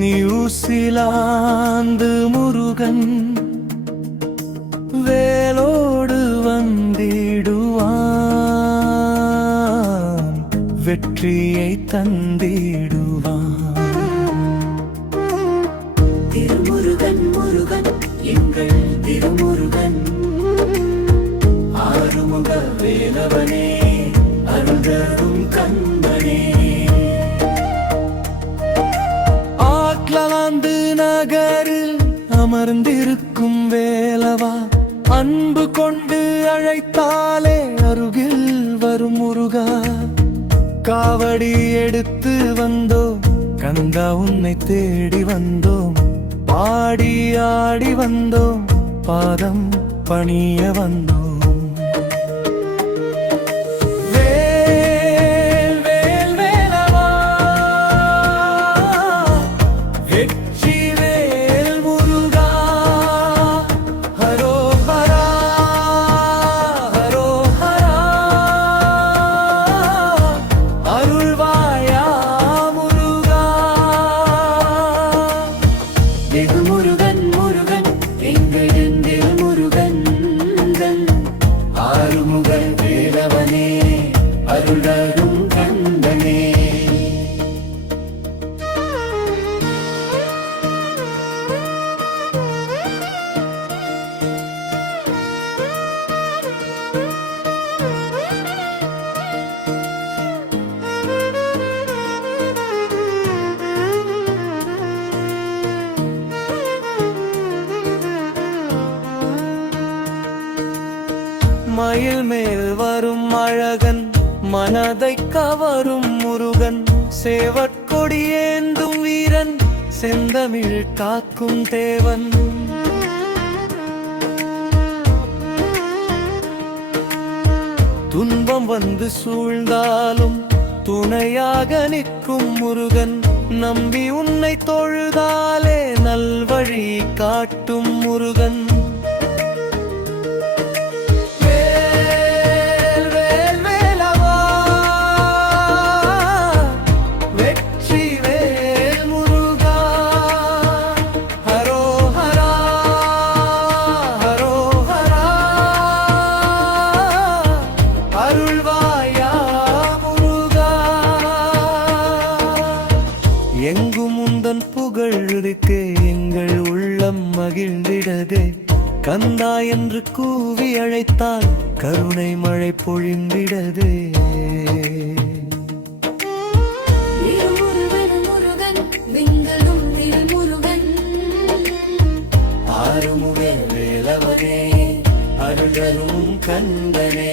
New Zealand Murugan வேலோடு வந்திடுவான், வெற்றியை தந்திடுவான். திருமுருகன் முருகன் எங்கள் திருமுருகன், ஆறுமுக வேலவனே அருள்தரும் கந்தனே. ஆக்லாந்து நகரில் அமர்ந்திருக்கும் வேலவா, அன்பு கொண்டு அழைத்தாலே அருகில் வரும் முருகா. காவடி எடுத்து வந்தோம் கந்தா, உன்னை தேடி வந்தோம், பாடி ஆடி வந்தோம், பாதம் பணிய வந்தோம். முருகன் முருகன் எங்கள் முருகன், ஆறுமுக வேலவனே அருளரும் கந்தனே. மயில் மேல் வரும் அழகன், மனதை கவரும் முருகன், சேவற்கொடி ஏந்தும் வீரன், செந்தமிழ் காக்கும் தேவன். துன்பம் வந்து சூழ்ந்தாலும் துணையாக நிற்கும் முருகன், நம்பி உன்னை தொழுதாலே நல்வழி காட்டும் முருகன். எங்கும் உந்தன் புகழ் இருக்கே, எங்கள் உள்ளம் மகிழ்ந்திடதே. கந்தா என்று கூவி அழைத்தால் கருணை மழை பொழிந்திடதே. ஆறுமுக வேலவனே அருளரும் கந்தனே.